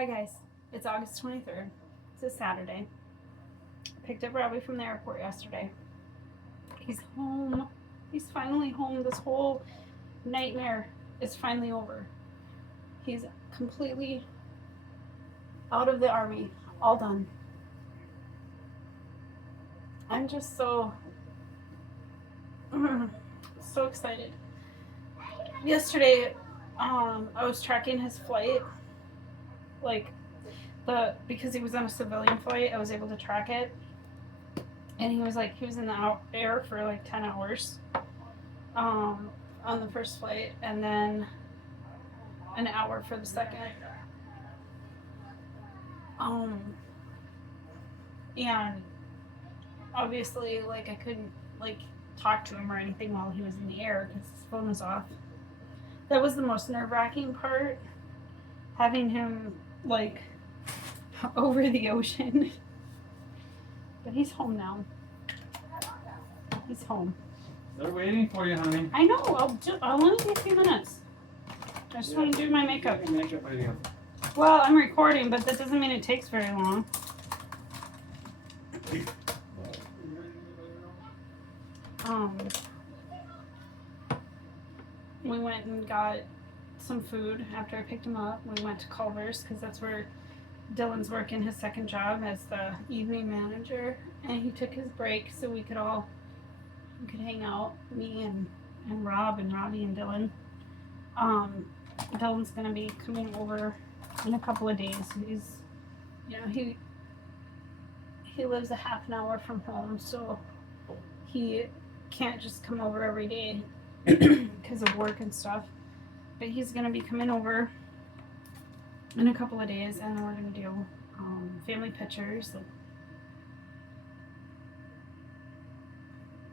Hi guys, it's August 23rd. It's a Saturday. I picked up Robbie from the airport yesterday. He's home. He's finally home. This whole nightmare is finally over. He's completely out of the army, all done. I'm just so excited. Yesterday, I was tracking his flight, because he was on a civilian flight, I was able to track it. And he was in the air for like 10 hours on the first flight, and then an hour for the second. And obviously, I couldn't talk to him or anything while he was in the air because his phone was off. That was the most nerve-wracking part, having him over the ocean. But he's home now. He's home. They're waiting for you, honey. I know. I'll only be a few minutes. I just want to do my makeup. Well, I'm recording, but that doesn't mean it takes very long. We went and got some food after I picked him up. We went to Culver's because that's where Dylan's working his second job as the evening manager, and he took his break so we could hang out, me and Rob and Robbie and Dylan. Dylan's gonna be coming over in a couple of days. He lives a half an hour from home, so he can't just come over every day because of work and stuff. But he's gonna be coming over in a couple of days, and we're gonna do family pictures.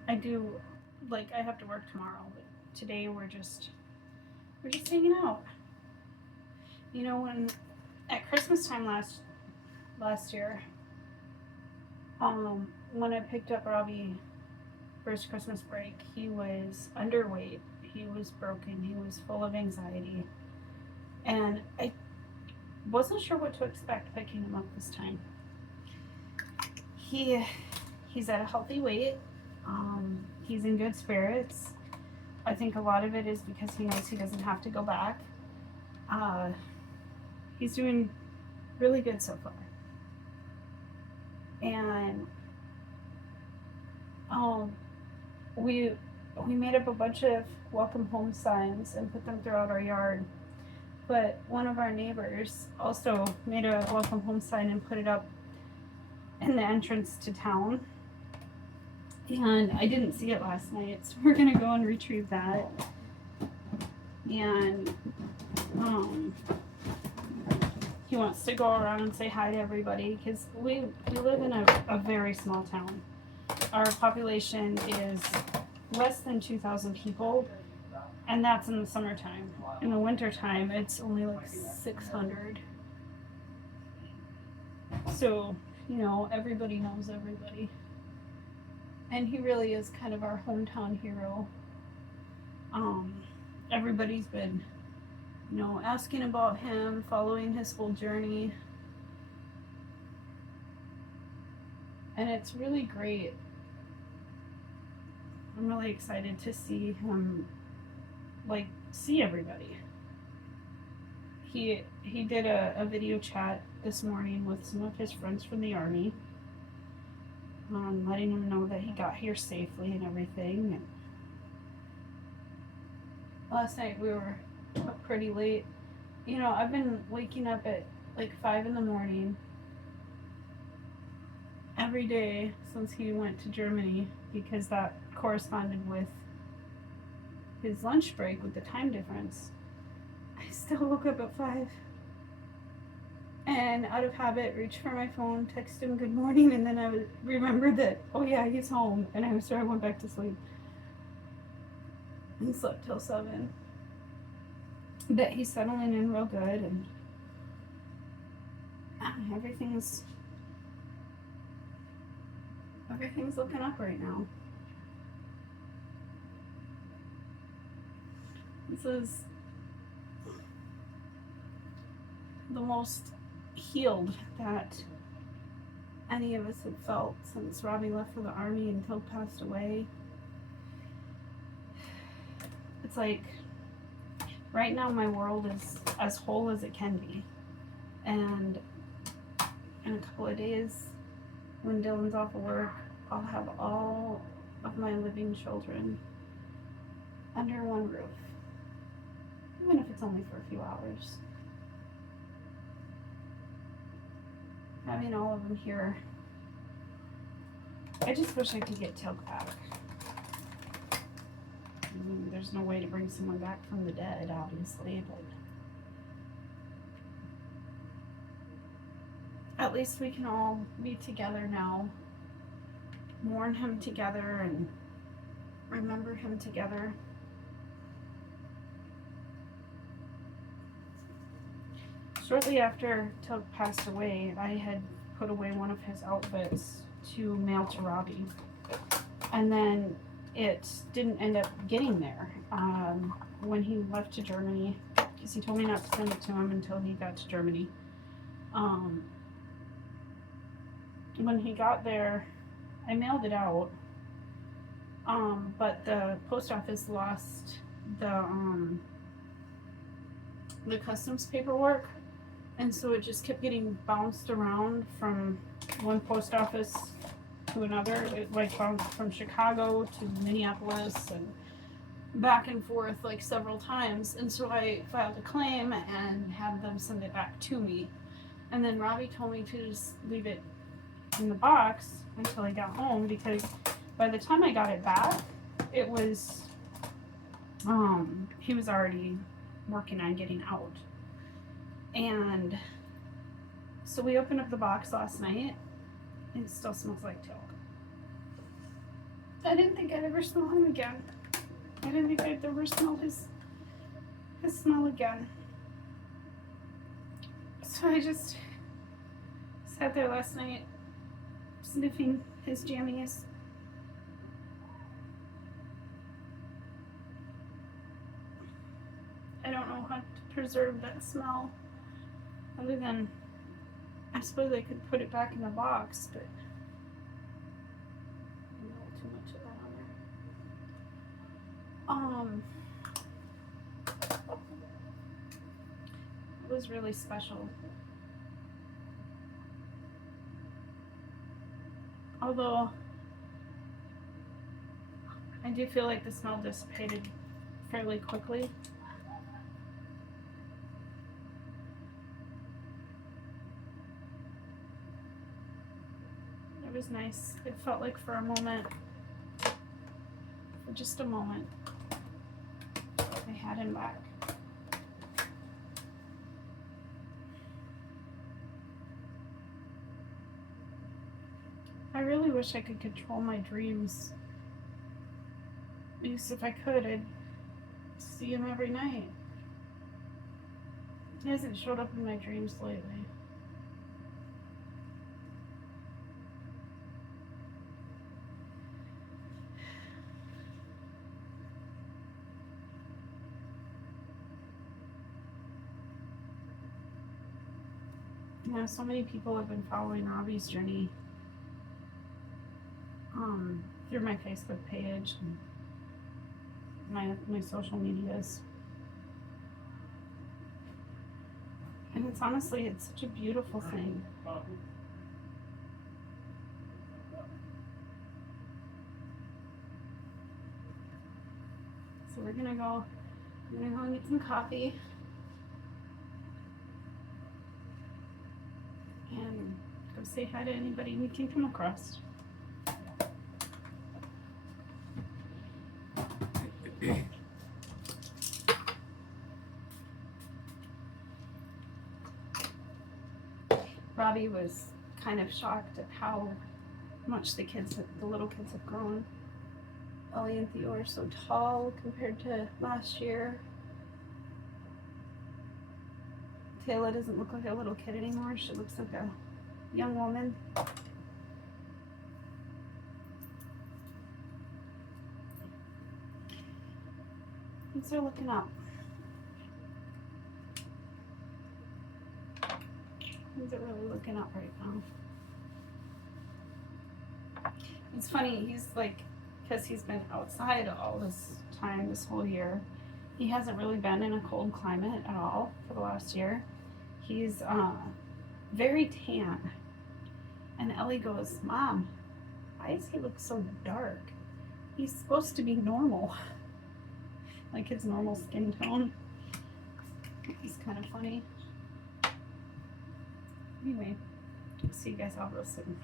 I have to work tomorrow, but today we're just hanging out. When at Christmas time last year, when I picked up Robbie for his Christmas break, he was underweight, he was broken, he was full of anxiety, and I wasn't sure what to expect picking him up this time. He's at a healthy weight. He's in good spirits. I think a lot of it is because he knows he doesn't have to go back. He's doing really good so far. And we made up a bunch of welcome home signs and put them throughout our yard. But one of our neighbors also made a welcome home sign and put it up in the entrance to town. And I didn't see it last night, so we're gonna go and retrieve that. And he wants to go around and say hi to everybody because we live in a very small town. Our population is less than 2,000 people, and that's in the summertime. In the wintertime, it's only 600. So, everybody knows everybody. And he really is kind of our hometown hero. Everybody's been, asking about him, following his whole journey. And it's really great. I'm really excited to see him, see everybody. He did a video chat this morning with some of his friends from the Army, letting him know that he got here safely and everything. And last night we were up pretty late. I've been waking up at 5 in the morning every day since he went to Germany because that corresponded with his lunch break with the time difference. I still woke up at 5 and out of habit reached for my phone, text him good morning, and then I remembered that, oh yeah, he's home, and I went back to sleep and slept till 7. But he's settling in real good, and everything's looking up right now. This is the most healed that any of us had felt since Robbie left for the army until passed away. It's like right now my world is as whole as it can be. And in a couple of days, when Dylan's off of work, I'll have all of my living children under one roof. Even if it's only for a few hours. Having all of them here. I just wish I could get Tilk back. I mean, there's no way to bring someone back from the dead, obviously, but at least we can all be together now, mourn him together, and remember him together. Shortly after Tilk passed away, I had put away one of his outfits to mail to Robbie. And then it didn't end up getting there when he left to Germany, because he told me not to send it to him until he got to Germany. When he got there, I mailed it out, but the post office lost the customs paperwork, and so it just kept getting bounced around from one post office to another. It like bounced from Chicago to Minneapolis and back and forth like several times. And so I filed a claim and had them send it back to me. And then Robbie told me to just leave it in the box until I got home, because by the time I got it back, it was he was already working on getting out. And so we opened up the box last night, and it still smells like Tilk. I didn't think I'd ever smell him again. I didn't think I'd ever smell his smell again. So I just sat there last night, sniffing his jammies. I don't know how to preserve that smell. Other than, I suppose I could put it back in the box, but a little too much of that on there. It was really special. Although, I do feel like the smell dissipated fairly quickly. It was nice. It felt like for a moment, for just a moment, I had him back. I really wish I could control my dreams. Because if I could, I'd see him every night. He hasn't showed up in my dreams lately. Yeah, so many people have been following Robbie's journey through my Facebook page and my social medias. And it's honestly, it's such a beautiful thing. So I'm gonna go and get some coffee. And go say hi to anybody we can come across. Robbie was kind of shocked at how much the little kids have grown. Ellie and Theo are so tall compared to last year. Taylor doesn't look like a little kid anymore. She looks like a young woman. Things are looking up. Things are really looking up right now. It's funny, he's like, because he's been outside all this time, this whole year, he hasn't really been in a cold climate at all for the last year. He's very tan. And Ellie goes, Mom, why does he look so dark? He's supposed to be normal. Like his normal skin tone. It's kind of funny. Anyway, see you guys all real soon.